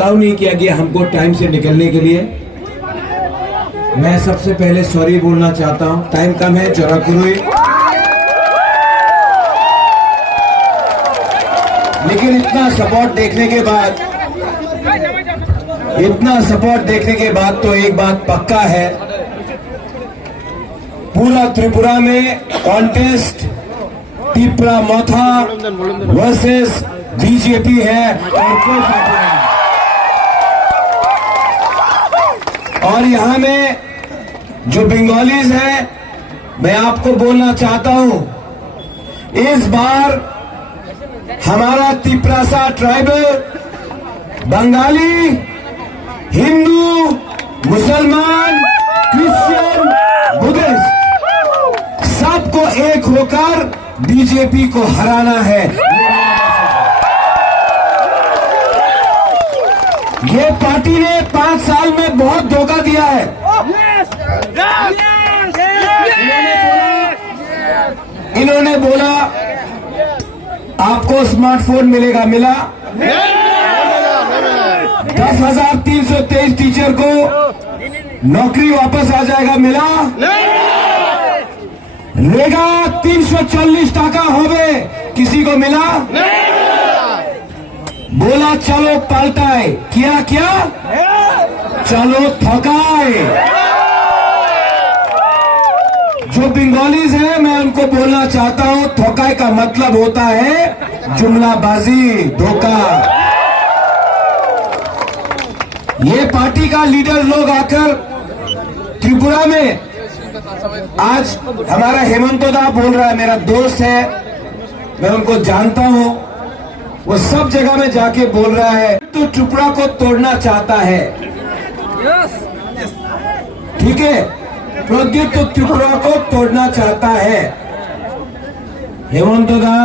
Allow नहीं किया गया हमको टाइम से निकलने के लिए। मैं सबसे पहले सॉरी बोलना चाहता हूं, टाइम कम है, चौराकुरुई, लेकिन इतना सपोर्ट देखने के बाद तो एक बात पक्का है, पूरा त्रिपुरा में कॉन्टेस्ट त्रिपुरा मोथा वर्सेस बीजेपी है और कोई पार्टी नहीं। और यहां में जो बंगालीज हैं, मैं आपको बोलना चाहता हूं, इस बार हमारा तिपरासा ट्राइबल बंगाली, हिंदू, मुसलमान, क्रिश्चियन, बुद्धिस्ट सबको एक होकर बीजेपी को हराना है। ये पार्टी ने 5 साल में बहुत धोखा दिया है। इन्होंने बोला आपको स्मार्टफोन मिलेगा, मिला? 10,323 टीचर को नौकरी वापस आ जाएगा, मिला? रेगा 340 टाका होवे, किसी को मिला? बोला चलो पलटाए, किया क्या? चलो थकाए। जो बंगालीज हैं, मैं उनको बोलना चाहता हूं, थकाए का मतलब होता है जुमलाबाजी, धोखा। ये पार्टी का लीडर लोग आकर त्रिपुरा में, आज हमारा हेमंतोदा बोल रहा है, मेरा दोस्त है, मैं उनको जानता हूं, वो सब जगह में जाके बोल रहा है तो त्रिपुरा को तोड़ना चाहता है। ठीक है, प्रद्युत तो त्रिपुरा को तोड़ना चाहता है। हेमंतोदा,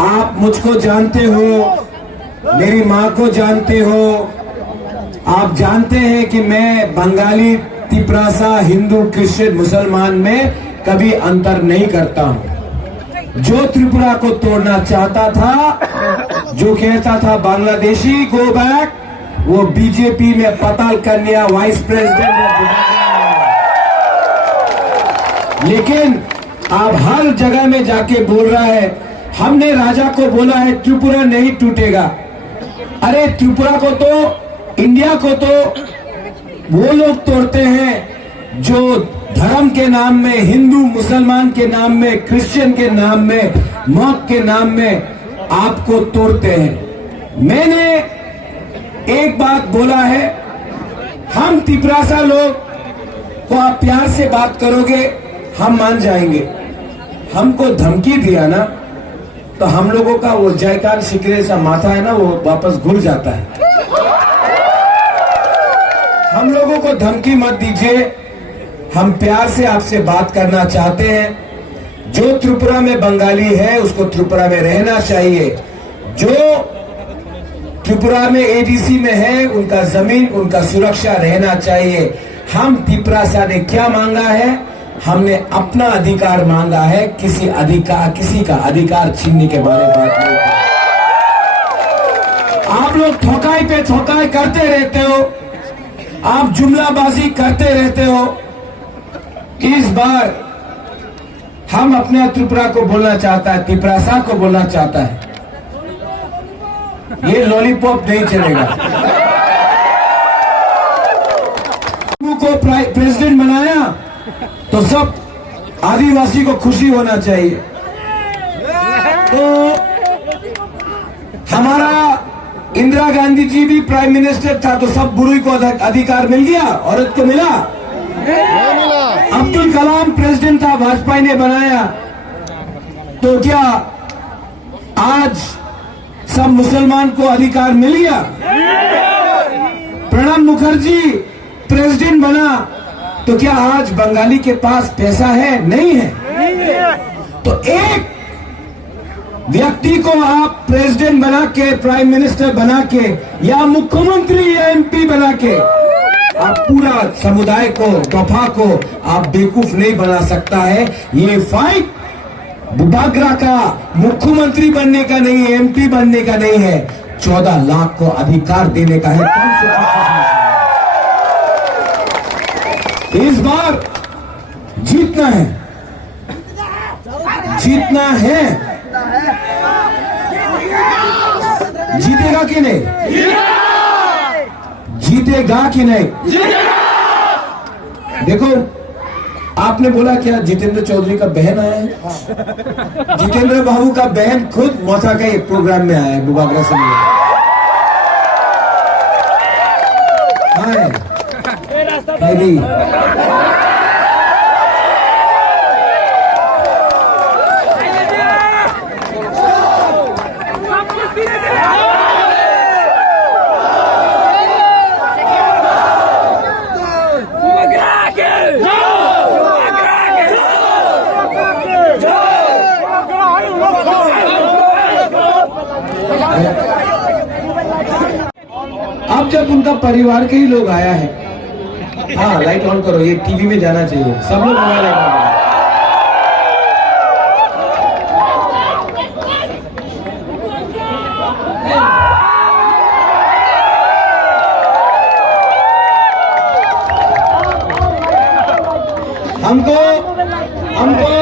आप मुझको जानते हो, मेरी माँ को जानते हो, आप जानते हैं कि मैं बंगाली, तिपरासा, हिंदू, क्रिश्चियन, मुसलमान में कभी अंतर नहीं करता हूं। जो त्रिपुरा को तोड़ना चाहता था, जो कहता था बांग्लादेशी गो बैक, वो बीजेपी में पताल कन्या वाइस प्रेसिडेंट, लेकिन अब हर जगह में जाके बोल रहा है, हमने राजा को बोला है त्रिपुरा नहीं टूटेगा। अरे त्रिपुरा को तो, इंडिया को तो वो लोग तोड़ते हैं जो धर्म के नाम में, हिंदू मुसलमान के नाम में, क्रिश्चियन के नाम में, मौत के नाम में आपको तोड़ते हैं। मैंने एक बात बोला है, हम तिपरासा लोग को आप प्यार से बात करोगे, हम मान जाएंगे। हमको धमकी दिया ना, तो हम लोगों का वो जयकान शिकरे सा माथा है ना, वो वापस घुल जाता है। हम लोगों को धमकी मत दीजिए, हम प्यार से आपसे बात करना चाहते हैं। जो त्रिपुरा में बंगाली है उसको त्रिपुरा में रहना चाहिए, जो त्रिपुरा में एडीसी में है उनका जमीन, उनका सुरक्षा रहना चाहिए। हम तिपरासा ने क्या मांगा है? हमने अपना अधिकार मांगा है, किसी का अधिकार छीनने के बारे में बात नहीं। आप लोग ठोकाई पे ठोकाई करते रहते हो, आप जुमलाबाजी करते रहते हो। इस बार हम अपने त्रिपुरा को बोलना चाहता है, तिपरासा को बोलना चाहता है, ये लॉलीपॉप नहीं चलेगा। को प्रेसिडेंट बनाया तो सब आदिवासी को खुशी होना चाहिए। तो हमारा इंदिरा गांधी जी भी प्राइम मिनिस्टर था, तो सब बुरुई को अधिकार मिल गया, औरत को मिला? अब्दुल कलाम प्रेसिडेंट था, वाजपेयी ने बनाया, तो क्या आज सब मुसलमान को अधिकार मिल गया? प्रणब मुखर्जी प्रेसिडेंट बना, तो क्या आज बंगाली के पास पैसा है? नहीं है। तो एक व्यक्ति को आप प्रेसिडेंट बना के, प्राइम मिनिस्टर बना के, या मुख्यमंत्री या एमपी बना के, आप पूरा समुदाय को, दफा को आप बेवकूफ नहीं बना सकता है। ये फाइट बुबागरा का मुख्यमंत्री बनने का नहीं है, एमपी बनने का नहीं है, 14 लाख को अधिकार देने का है। इस बार जीतना है, जीतना है। जीतेगा कि नहीं? जीतेगा कि नहीं? देखो, आपने बोला क्या जितेंद्र चौधरी का बहन आया है? जितेंद्र बाबू का बहन खुद मौसा के प्रोग्राम में आया है, बुबागरा से मिला। अब जब उनका परिवार के ही लोग आया है, हाँ लाइट ऑन करो, ये टीवी में जाना चाहिए, सब लोग मोबाइल ऑन करो। हमको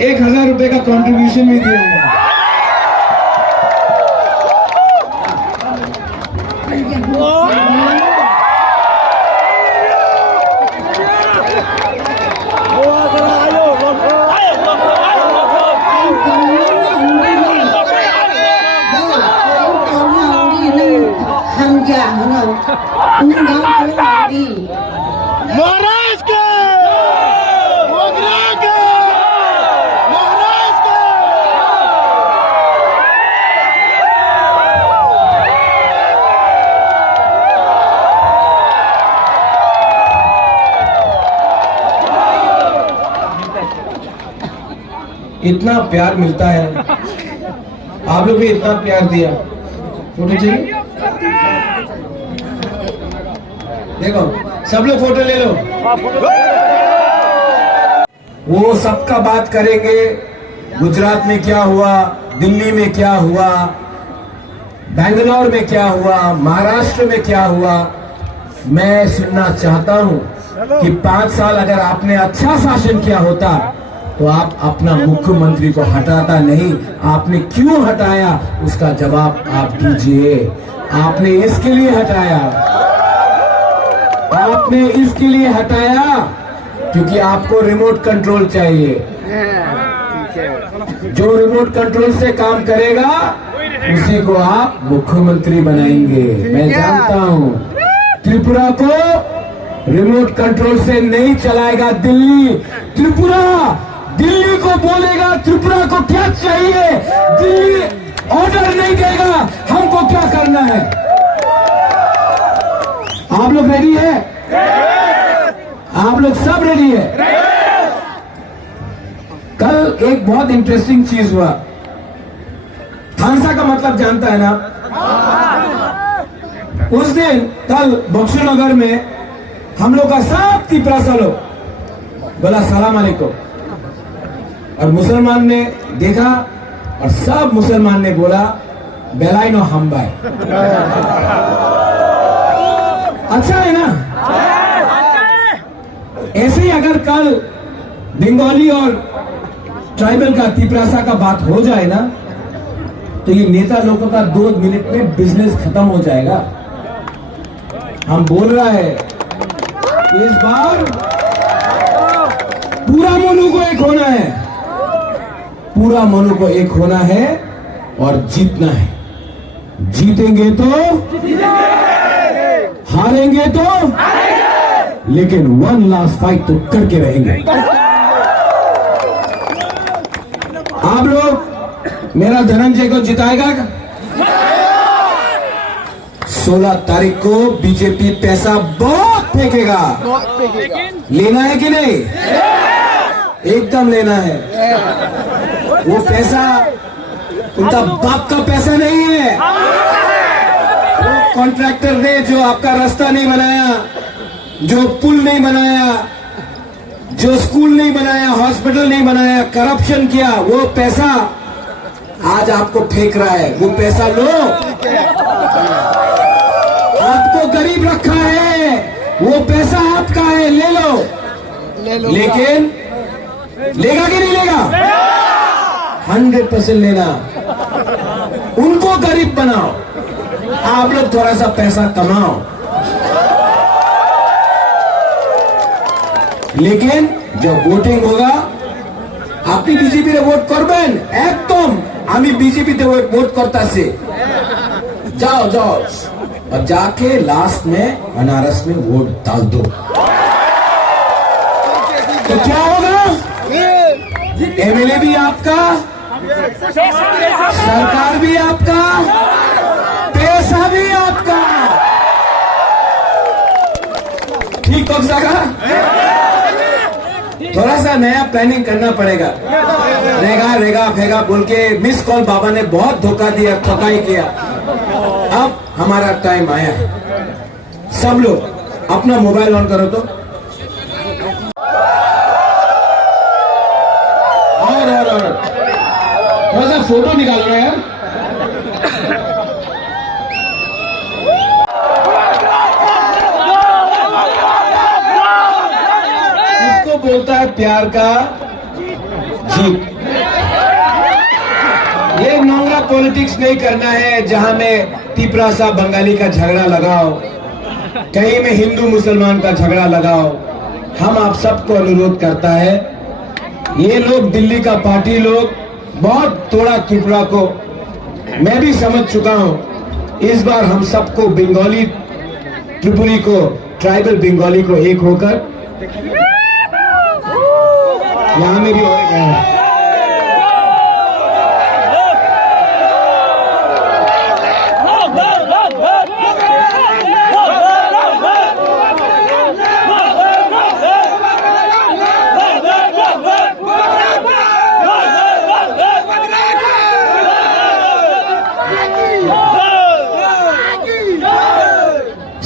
1000 रुपए का कंट्रीब्यूशन भी दिया है। महाराज के इतना प्यार मिलता है, आप लोग भी इतना प्यार दिया। फोटो चाहिए? देखो, सब लोग फोटो ले लो। वो सबका बात करेंगे, गुजरात में क्या हुआ, दिल्ली में क्या हुआ, बेंगलोर में क्या हुआ, महाराष्ट्र में क्या हुआ। मैं सुनना चाहता हूं कि 5 साल अगर आपने अच्छा शासन किया होता तो आप अपना मुख्यमंत्री को हटाता नहीं। आपने क्यों हटाया, उसका जवाब आप दीजिए। आपने इसके लिए हटाया, आपने इसके लिए हटाया क्योंकि आपको रिमोट कंट्रोल चाहिए। जो रिमोट कंट्रोल से काम करेगा उसी को आप मुख्यमंत्री बनाएंगे। मैं जानता हूं त्रिपुरा को रिमोट कंट्रोल से नहीं चलाएगा दिल्ली। त्रिपुरा दिल्ली को बोलेगा त्रिपुरा को क्या चाहिए, दिल्ली ऑर्डर नहीं देगा हमको क्या करना है। आप लोग रेडी है? आप लोग सब रेडी है? कल एक बहुत इंटरेस्टिंग चीज हुआ। थानसा का मतलब जानता है ना? उस दिन कल बक्सुनगर में हम लोग का सब तिपरासा लोग बोला सलाम अलैकुम, और मुसलमान ने देखा और सब मुसलमान ने बोला बेलाइनो हम्बाई। अच्छा है ना? ऐसे ही अगर कल बंगाली और ट्राइबल का तिपरासा का बात हो जाए ना तो ये नेता लोगों का 2 मिनट में बिजनेस खत्म हो जाएगा। हम बोल रहा है इस बार पूरा मनु को एक होना है, पूरा मनु को एक होना है और जीतना है। जीतेंगे तो हारेंगे तो लेकिन 1 लास्ट फाइट तो करके रहेंगे। आप लोग मेरा धनंजय को जिताएगा? 16 तारीख को बीजेपी पैसा बहुत फेंकेगा। लेना है कि नहीं? एकदम लेना है। वो पैसा उनका बाप का पैसा नहीं है। वो कॉन्ट्रैक्टर ने जो आपका रास्ता नहीं बनाया, जो पुल नहीं बनाया, जो स्कूल नहीं बनाया, हॉस्पिटल नहीं बनाया, करप्शन किया, वो पैसा आज आपको फेंक रहा है। वो पैसा लो आपको गरीब रखा है, वो पैसा आपका है, ले लो। लेकिन लेगा कि नहीं लेगा? 100% लेना। उनको गरीब बनाओ, आप लोग थोड़ा सा पैसा कमाओ। लेकिन जब वोटिंग होगा, আপনি বিজেপিরে ভোট করবেন, একদম আমি বিজেপিতে ভোट करता से जाओ जाओ और जाके लास्ट में बनारस में वोट डाल दो। तो क्या होगा? एमएलए भी आपका, सरकार भी आपका, पैसा भी आपका। ठीक हो सका? थोड़ा सा नया प्लानिंग करना पड़ेगा। रेगा रेगा फेगा बोल के मिस कॉल बाबा ने बहुत धोखा दिया, ठकाई किया। अब हमारा टाइम आया है। सब लोग अपना मोबाइल ऑन करो तो। और थोड़ा सा फोटो निकालो ना यार। बोलता है प्यार का जीत। ये नोंगरा पॉलिटिक्स नहीं करना है जहां में तिपरासा बंगाली का झगड़ा लगाओ, कहीं में हिंदू मुसलमान का झगड़ा लगाओ। हम आप सबको अनुरोध करता है, ये लोग दिल्ली का पार्टी लोग बहुत तोड़ा त्रिपुरा को, मैं भी समझ चुका हूं। इस बार हम सबको बंगाली त्रिपुरी को, ट्राइबल बंगाली को एक होकर, यहां में भी और एक है।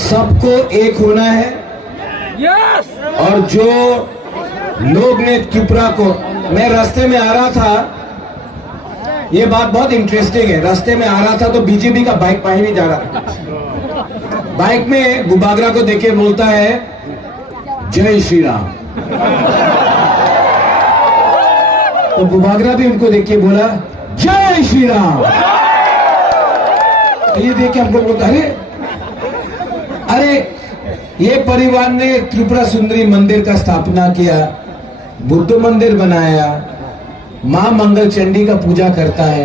सबको एक होना है। और जो लोग ने त्रिपुरा को, मैं रास्ते में आ रहा था, ये बात बहुत इंटरेस्टिंग है। रास्ते में आ रहा था तो बीजेपी का बाइक पाही भी जा रहा था। बाइक में गुबागरा को देखे बोलता है जय श्री राम। तो गुबागरा भी उनको देख के बोला जय श्री राम। तो ये देख के हमको बोलता है अरे ये परिवार ने त्रिपुरा सुंदरी मंदिर का स्थापना किया, बुद्ध मंदिर बनाया, मां मंगल चंडी का पूजा करता है।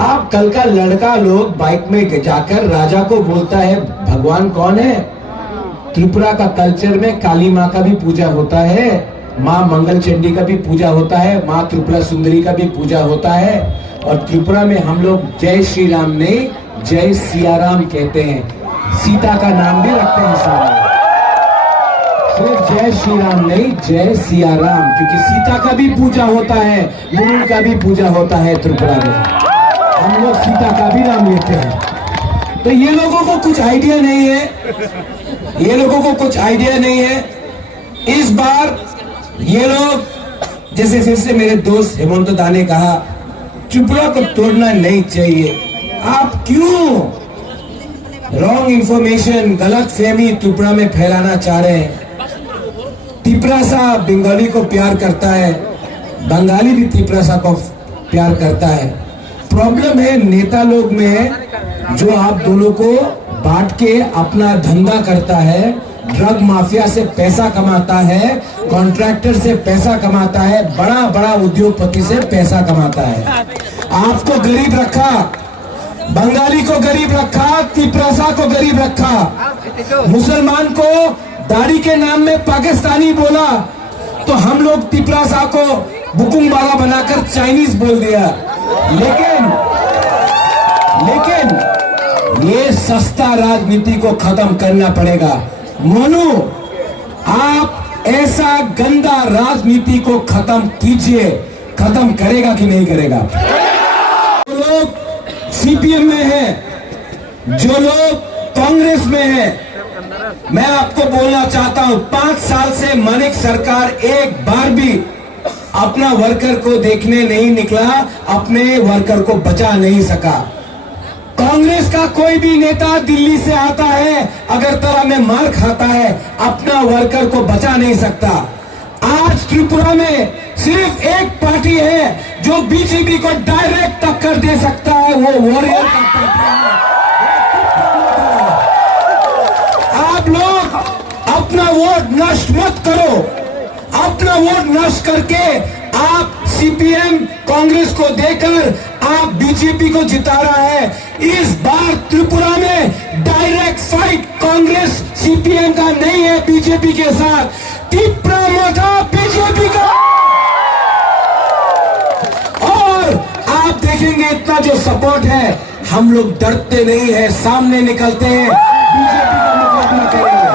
आप कल का लड़का लोग बाइक में जाकर राजा को बोलता है भगवान कौन है? त्रिपुरा का कल्चर में काली माँ का भी पूजा होता है, मां मंगल चंडी का भी पूजा होता है, मां त्रिपुरा सुंदरी का भी पूजा होता है। और त्रिपुरा में हम लोग जय श्री राम नहीं जय सियाराम कहते हैं। सीता का नाम भी रखते हैं सामने। सिर्फ जय श्री राम नहीं जय सियाराम, क्योंकि सीता का भी पूजा होता है, मुरुल का भी पूजा होता है त्रिपुरा में। हम लोग सीता का भी नाम लेते हैं। तो ये लोगों को कुछ आइडिया नहीं है, ये लोगों को कुछ आइडिया नहीं है। इस बार ये लोग जैसे मेरे दोस्त हेमंत दा ने कहा त्रिपुरा को तोड़ना नहीं चाहिए। आप क्यों रॉन्ग इंफॉर्मेशन, गलत फहमी त्रिपुरा में फैलाना चाह रहे हैं? तिपरासा बंगाली को प्यार करता है, बंगाली भी तिपरासा को प्यार करता है। प्रॉब्लम है नेता लोग में, जो आप दोनों को बांट के अपना धंधा करता है, ड्रग माफिया से पैसा कमाता है, कॉन्ट्रैक्टर से पैसा कमाता है, बड़ा बड़ा उद्योगपति से पैसा कमाता है। आपको गरीब रखा, बंगाली को गरीब रखा, तिपरासा को गरीब रखा, मुसलमान को दाढ़ी के नाम में पाकिस्तानी बोला, तो हम लोग तिपरासा को बुकुंगबारा बनाकर चाइनीज बोल दिया। लेकिन ये सस्ता राजनीति को खत्म करना पड़ेगा। मोनू, आप ऐसा गंदा राजनीति को खत्म कीजिए। खत्म करेगा कि नहीं करेगा? जो लोग सीपीएम में है, जो लोग कांग्रेस में है, मैं आपको बोलना चाहता हूं 5 साल से मानिक सरकार एक बार भी अपना वर्कर को देखने नहीं निकला, अपने वर्कर को बचा नहीं सका। कांग्रेस का कोई भी नेता दिल्ली से आता है, अगर तरह में मार खाता है, अपना वर्कर को बचा नहीं सकता। आज त्रिपुरा में सिर्फ एक पार्टी है जो बीजेपी को डायरेक्ट टक्कर दे सकता है, वो वॉरियर का पार्टी है। आप लोग अपना वोट नष्ट मत करो। अपना वोट नष्ट करके आप सीपीएम कांग्रेस को देकर आप बीजेपी को जिता रहा है। इस बार त्रिपुरा में डायरेक्ट फाइट कांग्रेस सीपीएम का नहीं है बीजेपी के साथ, त्रिपुरा मोटा बीजेपी का। और आप देखेंगे इतना जो सपोर्ट है, हम लोग डरते नहीं है, सामने निकलते हैं, बीजेपी का मुकाबला करेंगे।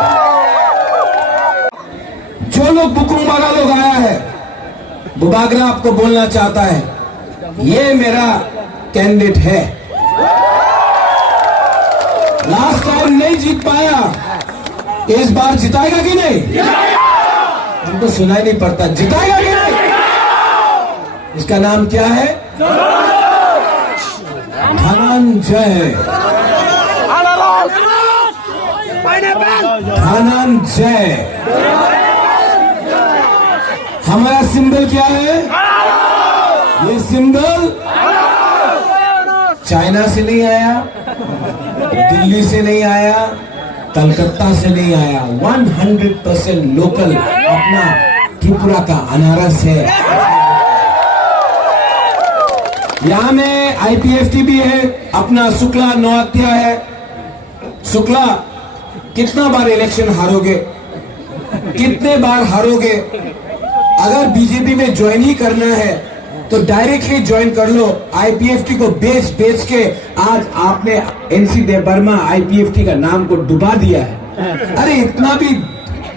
जो लोग बुकुंबागा लोग आया है, बुबागरा आपको बोलना चाहता है, ये मेरा कैंडिडेट है। लास्ट टाइम नहीं जीत पाया, इस बार जिताएगा कि नहीं? हमको सुनाई नहीं पड़ता, जिताएगा कि नहीं? इसका नाम क्या है? धनंजय। धनंजय। हमारा सिंबल क्या है? ये सिंबल चाइना से नहीं आया, दिल्ली से नहीं आया, कलकत्ता से नहीं आया, 100% लोकल अपना त्रिपुरा का अनारस है। यहां में आईपीएफटी भी है, अपना शुक्ला नौहत्या है। शुक्ला कितना बार इलेक्शन हारोगे? कितने बार हारोगे? अगर बीजेपी में ज्वाइन ही करना है तो डायरेक्टली ज्वाइन कर लो। आईपीएफटी को बेच के आज आपने एनसी वर्मा आईपीएफटी का नाम को डुबा दिया है। अरे इतना भी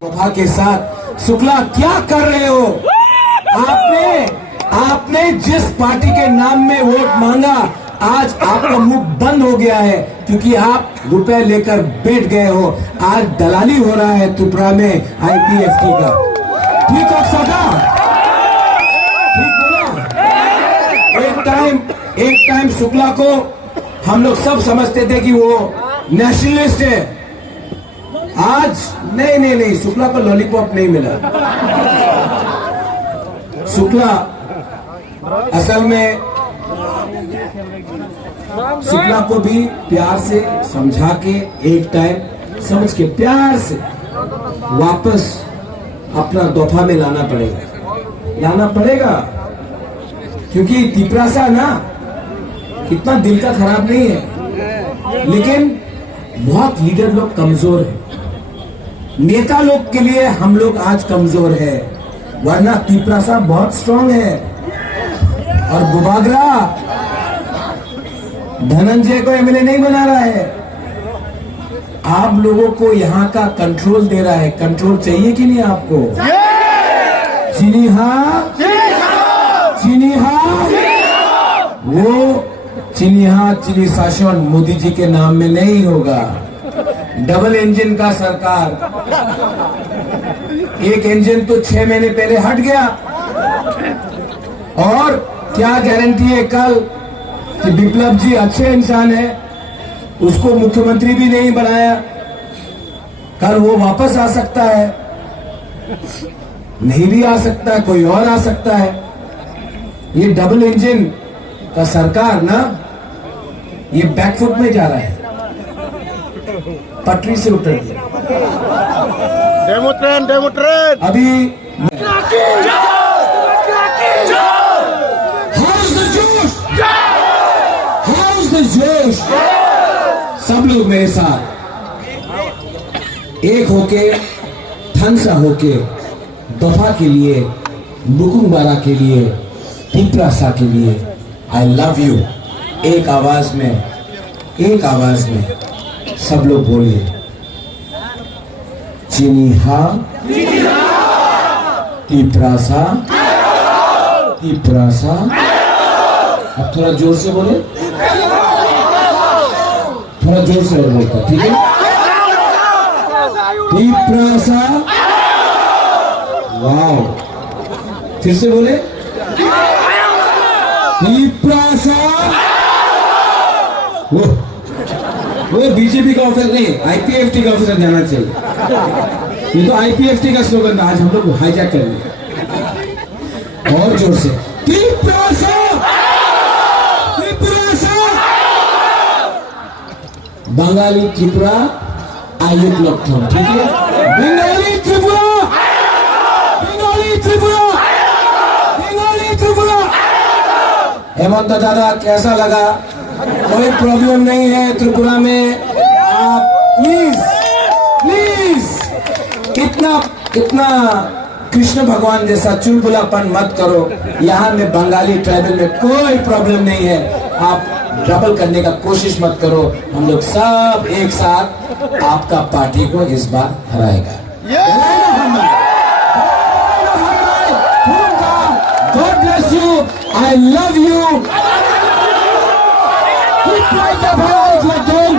वफा के साथ शुक्ला क्या कर रहे हो? आपने जिस पार्टी के नाम में वोट मांगा, आज आपका मुंह बंद हो गया है क्योंकि आप रुपए लेकर बैठ गए हो। आज दलाली हो रहा है त्रिपुरा में आईपीएफटी का। ठीक है सदा, ठीक बोला। एक टाइम शुक्ला को हम लोग सब समझते थे कि वो नेशनलिस्ट है। आज नहीं, शुक्ला को लॉलीपॉप नहीं मिला। शुक्ला असल में शुक्ला को भी प्यार से समझा के, एक टाइम समझ के प्यार से वापस अपना दफा में लाना पड़ेगा क्योंकि तिपरासा ना इतना दिल का खराब नहीं है, लेकिन बहुत लीडर लोग कमजोर हैं। नेता लोग के लिए हम लोग आज कमजोर है, वरना तिपरासा बहुत स्ट्रांग है। और बुबागरा धनंजय को एमएलए नहीं बना रहा है, आप लोगों को यहाँ का कंट्रोल दे रहा है। कंट्रोल चाहिए कि नहीं आपको? चीनी हाँ, चीनी हाँ। वो चीनी शासन मोदी जी के नाम में नहीं होगा। डबल इंजन का सरकार, एक इंजन तो 6 महीने पहले हट गया, और क्या गारंटी है कल कि विप्लव जी अच्छे इंसान है, उसको मुख्यमंत्री भी नहीं बनाया, कल वो वापस आ सकता है, नहीं भी आ सकता है, कोई और आ सकता है। ये डबल इंजन का सरकार ना, ये बैकफुट में जा रहा है, पटरी से उतर गया। डेमो ट्रेन अभी जोश, सब लोग मेरे साथ एक होके, थनसा होके, दफा के लिए, बुकुंबारा के लिए, तिपरासा के लिए, आई लव यू। एक आवाज में सब लोग बोलिए, चिनिहा, तिपरासा, तिपरासा। अब थोड़ा जोर से बोले, थोड़ा जोर से बोलता, ठीक है? तिपरासा, वाव। फिर से बोले, तिपरासा, वो वो बीजेपी का ऑफिसर नहीं, आईपीएफटी का ऑफिसर जाना चाहिए। ये तो आईपीएफटी का स्लोगन था, आज हम लोग हाईजैक कर लिया। और जोर से त्रिपुरा से, त्रिपुरा से। बंगाली त्रिपुरा आयुक्त लोग थे, ठीक है। बंगाली त्रिपुरा, बंगाली त्रिपुरा, बंगाली त्रिपुरा। हेमंत दादा कैसा लगा? कोई प्रॉब्लम नहीं है त्रिपुरा में। आप प्लीज प्लीज इतना कृष्ण भगवान जैसा चुलबुलापन मत करो। यहाँ में बंगाली ट्राइबल में कोई प्रॉब्लम नहीं है। आप ट्रबल करने का कोशिश मत करो। हम लोग सब एक साथ आपका पार्टी को इस बार हराएगा। God bless you. I love you. Keep right up, how you are doing.